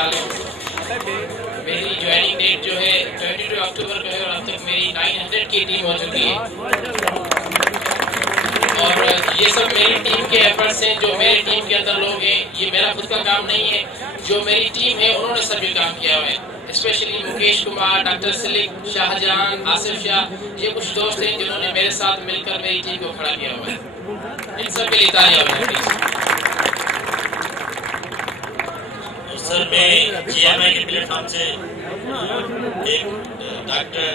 डालें। मेरी joining date जो है 22 अक्टूबर को है और अब तक मेरी 900 की टीम हो चुकी है। और ये सब मेरी टीम के एफर्ट्स हैं। जो मेरी टीम के अंदर लोग हैं, ये मेरा खुद का काम नहीं है, जो मेरी टीम है उन्होंने सब ये काम किया हुआ है। स्पेशली मुकेश कुमार, डॉक्टर सिलिक, शाहजहां, आसिफ शाह, ये कुछ दोस्त हैं जिन्होंने मेरे साथ मिलकर मेरी टीम को खड़ा किया हुआ है। इन सब के लिए तालियां बजाएं। सर मैं जीएमआई के प्लेटफॉर्म से एक डॉक्टर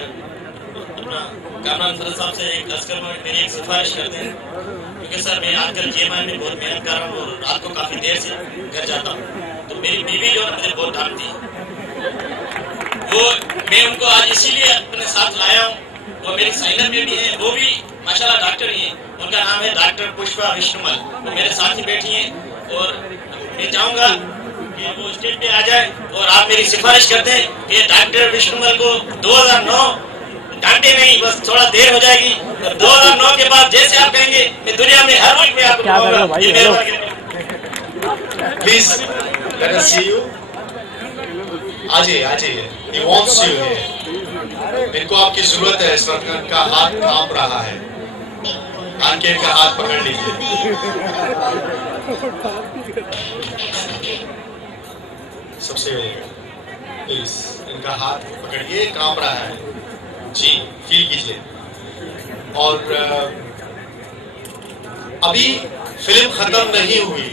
अपना कामरान फजल साहब से एक अर्ज करूँगा, मेरी एक सिफारिश करते हैं, क्योंकि सर मैं आजकल जीएमआई में बहुत मेहनत कर रहा हूँ और रात को काफ़ी देर से घर जाता हूँ। तो मेरी बीवी जो है मुझे बहुत डांटती है, वो मैं उनको आज इसीलिए अपने साथ लाया हूँ। वो मेरी साइनर में भी है, वो भी माशाल्लाह डॉक्टर ही है। उनका नाम है डॉक्टर पुष्पा विष्णुमल। वो मेरे साथ ही बैठी हैं और मैं चाहूँगा कि वो स्टेज पे आ जाए और आप मेरी सिफारिश करते हैं कि डॉक्टर विष्णुमल को 2009 डांटे नहीं, बस थोड़ा देर हो जाएगी। तो 2009 के बाद जैसे आप कहेंगे मैं दुनिया में हर मुल्क में आपको please let us see you. आ जाइए he wants you here। इनको आपकी जरूरत है इस वक्त। इनका हाथ कांप रहा है, आके इनका हाथ पकड़ लीजिए। सबसे प्लीज इनका हाथ पकड़िए, कांप रहा है जी, फील कीजिए। और अभी फिल्म खत्म नहीं हुई,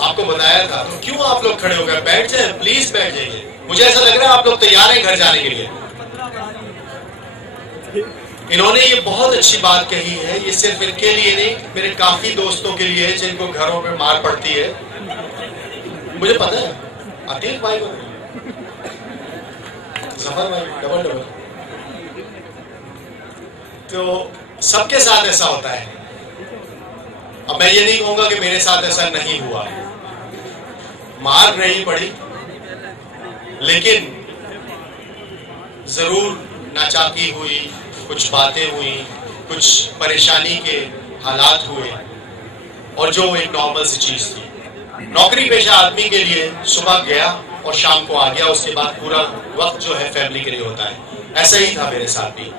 आपको बताया था, तो क्यों आप लोग खड़े हो गए? बैठ जाए प्लीज, बैठ जाइए। मुझे ऐसा लग रहा है आप लोग तैयार हैं घर जाने के लिए। इन्होंने ये बहुत अच्छी बात कही है, ये सिर्फ इनके लिए नहीं, मेरे काफी दोस्तों के लिए है जिनको घरों पे मार पड़ती है। मुझे पता है अतीक भाई को, जफर भाई, डबल। तो सबके साथ ऐसा होता है। अब मैं ये नहीं कहूंगा कि मेरे साथ ऐसा नहीं हुआ, मार नहीं पड़ी, लेकिन जरूर नाचाकी हुई, कुछ बातें हुई, कुछ परेशानी के हालात हुए, और जो एक नॉर्मल सी चीज थी। नौकरी पेशा आदमी के लिए सुबह गया और शाम को आ गया, उसके बाद पूरा वक्त जो है फैमिली के लिए होता है। ऐसा ही था मेरे साथ भी।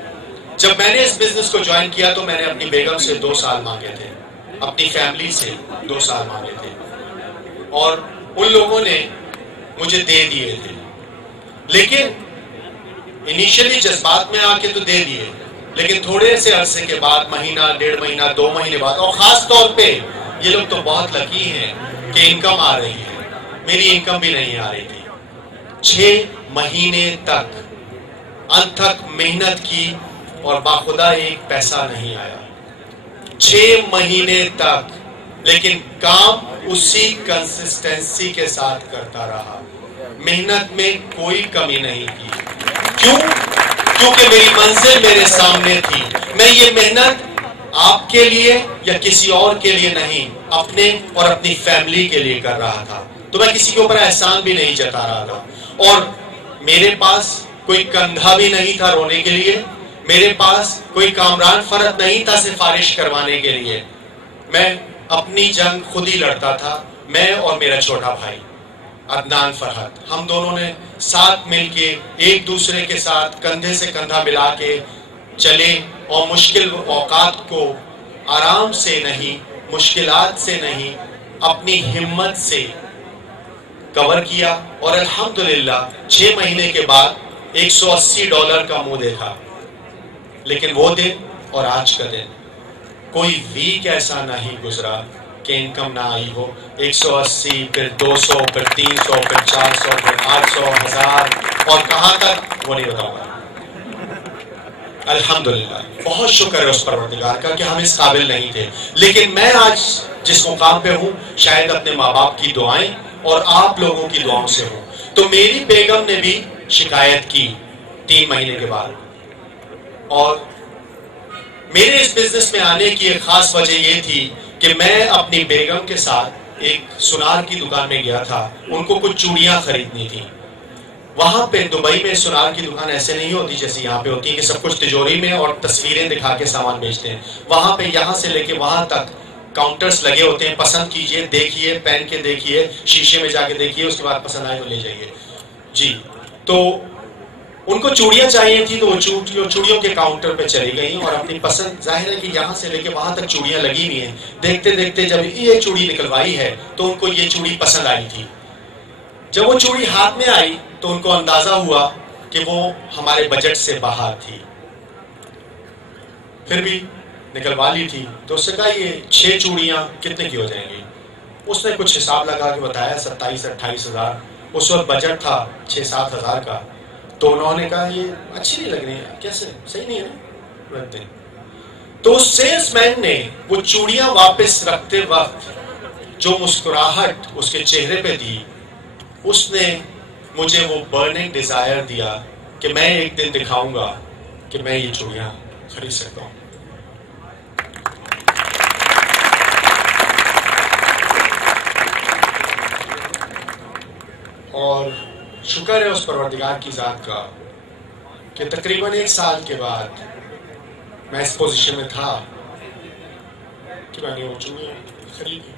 जब मैंने इस बिजनेस को ज्वाइन किया तो मैंने अपनी बेगम से 2 साल मांगे थे, अपनी फैमिली से 2 साल मांगे थे, और उन लोगों ने मुझे दे दिए थे। लेकिन इनिशियली जज्बात में आके तो दे दिए, लेकिन थोड़े से अरसे के बाद, महीना, 1.5 महीना, 2 महीने बाद, और खास तौर पे ये लोग तो बहुत लकी हैं कि इनकम आ रही है। मेरी इनकम भी नहीं आ रही थी। 6 महीने तक अथक मेहनत की और बाखुदा एक पैसा नहीं आया। 6 महीने तक, लेकिन काम उसी कंसिस्टेंसी के साथ करता रहा, मेहनत में कोई कमी नहीं की। क्यों? क्योंकि मेरी मंजिल मेरे सामने थी। मैं ये मेहनत आपके लिए या किसी और के लिए नहीं, अपने और अपनी फैमिली के लिए कर रहा था। तो मैं किसी के ऊपर एहसान भी नहीं जता रहा था, और मेरे पास कोई कंधा भी नहीं था रोने के लिए, मेरे पास कोई कामरान फरद नहीं था सिफारिश करवाने के लिए। मैं अपनी जंग खुद ही लड़ता था, मैं और मेरा छोटा भाई अदनान फरहत। हम दोनों ने साथ मिलके एक दूसरे के साथ कंधे से कंधा मिला के चले, और मुश्किल औकात को आराम से नहीं, मुश्किलात से नहीं, अपनी हिम्मत से कवर किया। और अल्हम्दुलिल्लाह 6 महीने के बाद $180 का मुंह देखा। लेकिन वो दिन और आज का दिन, कोई वीक ऐसा नहीं गुजरा कि इनकम ना आई हो। 180, फिर 200, फिर 300, फिर 400, फिर 800, 1000, और कहां तक वो नहीं बताऊंगा। अल्हम्दुलिल्लाह, बहुत शुक्र है उस परवरदिगार का कि हम इस काबिल नहीं थे। लेकिन मैं आज जिस मुकाम पे हूँ, शायद अपने माँ बाप की दुआएं और आप लोगों की दुआओं से हूँ। तो मेरी बेगम ने भी शिकायत की 3 महीने के बाद, और मेरे इस बिजनेस में आने की एक खास वजह यह थी कि मैं अपनी बेगम के साथ एक सुनार की दुकान में गया था। उनको कुछ चूड़ियां खरीदनी थी। वहां पे दुबई में सुनार की दुकान ऐसे नहीं होती जैसे यहाँ पे होती है कि सब कुछ तिजोरी में और तस्वीरें दिखा के सामान बेचते हैं। वहां पे यहाँ से लेके वहां तक काउंटर्स लगे होते हैं, पसंद कीजिए, देखिए, पहन के देखिए, शीशे में जाके देखिए, उसके बाद पसंद आए तो ले जाइए जी। तो उनको चूड़ियां चाहिए थी तो वो चूड़ियों के काउंटर पे चली गई और अपनी पसंद, जाहिर है कि यहाँ से लेके वहां तक चूड़ियां लगी हुई हैं, देखते देखते जब ये चूड़ी निकलवाई है तो उनको ये चूड़ी पसंद आई थी। जब वो चूड़ी हाथ में आई तो उनको अंदाजा हुआ कि वो हमारे बजट से बाहर थी, फिर भी निकलवा ली थी। तो उससे कहा ये 6 चूड़ियां कितने की हो जाएंगी? उसने कुछ हिसाब लगा के बताया 27-28 हज़ार। उस वक्त बजट था 6-7 हज़ार का। तो उन्होंने कहा ये अच्छी नहीं लग रही है, कैसे, सही नहीं है ना। तो उस सेल्समैन ने वो चूड़ियां वापस रखते वक्त जो मुस्कुराहट उसके चेहरे पे दी, उसने मुझे वो बर्निंग डिजायर दिया कि मैं एक दिन दिखाऊंगा कि मैं ये चूड़ियां खरीद सकता हूं। और शुक्र है उस परवरदिगार की जात का कि तकरीबन 1 साल के बाद मैं इस पोजीशन में था कि मैंने वो चूड़ियां खरीदी।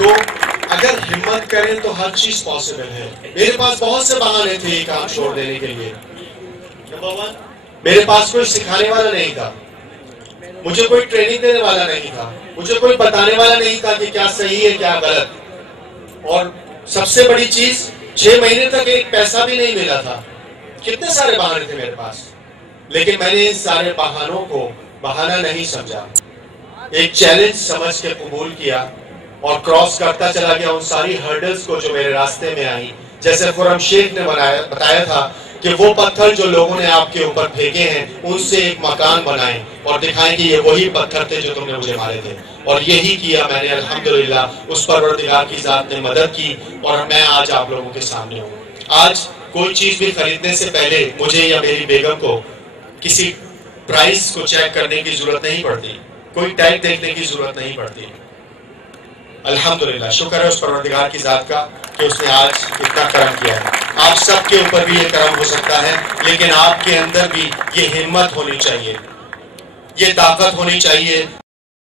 तो अगर हिम्मत करें तो हर चीज पॉसिबल है। मेरे पास बहुत से बहाने थे ये काम छोड़ देने के लिए। नंबर 1, मेरे पास कोई सिखाने वाला नहीं था, मुझे कोई ट्रेनिंग देने वाला नहीं था, मुझे कोई बताने वाला नहीं था कि क्या सही है क्या गलत। और सबसे बड़ी चीज 6 महीने तक एक पैसा भी नहीं मिला था। कितने सारे बहाने थे मेरे पास, लेकिन मैंने इन सारे बहानों को बहाना नहीं समझा, एक चैलेंज समझ के कबूल किया और क्रॉस करता चला गया उन सारी हर्डल्स को जो मेरे रास्ते में आई। जैसे खुर्रम शेख ने बताया था कि वो पत्थर जो लोगों ने आपके ऊपर फेंके हैं उनसे एक मकान बनाएं और दिखाएं कि ये वही पत्थर थे जो तुमने मुझे मारे थे। और यही किया मैंने, अल्हम्दुलिल्लाह। उस परवरदिगार की जात ने मदद की और मैं आज आप लोगों के सामने हूँ। आज कोई चीज भी खरीदने से पहले मुझे या मेरी बेगम को किसी प्राइस को चेक करने की जरूरत नहीं पड़ती, कोई टैग देखने की जरूरत नहीं पड़ती। अल्हम्दुलिल्लाह, शुक्र है उस परवरदिगार की जात का कि उसने आज इतना करम किया है। आप सबके ऊपर भी ये करम हो सकता है, लेकिन आपके अंदर भी ये हिम्मत होनी चाहिए, ये ताकत होनी चाहिए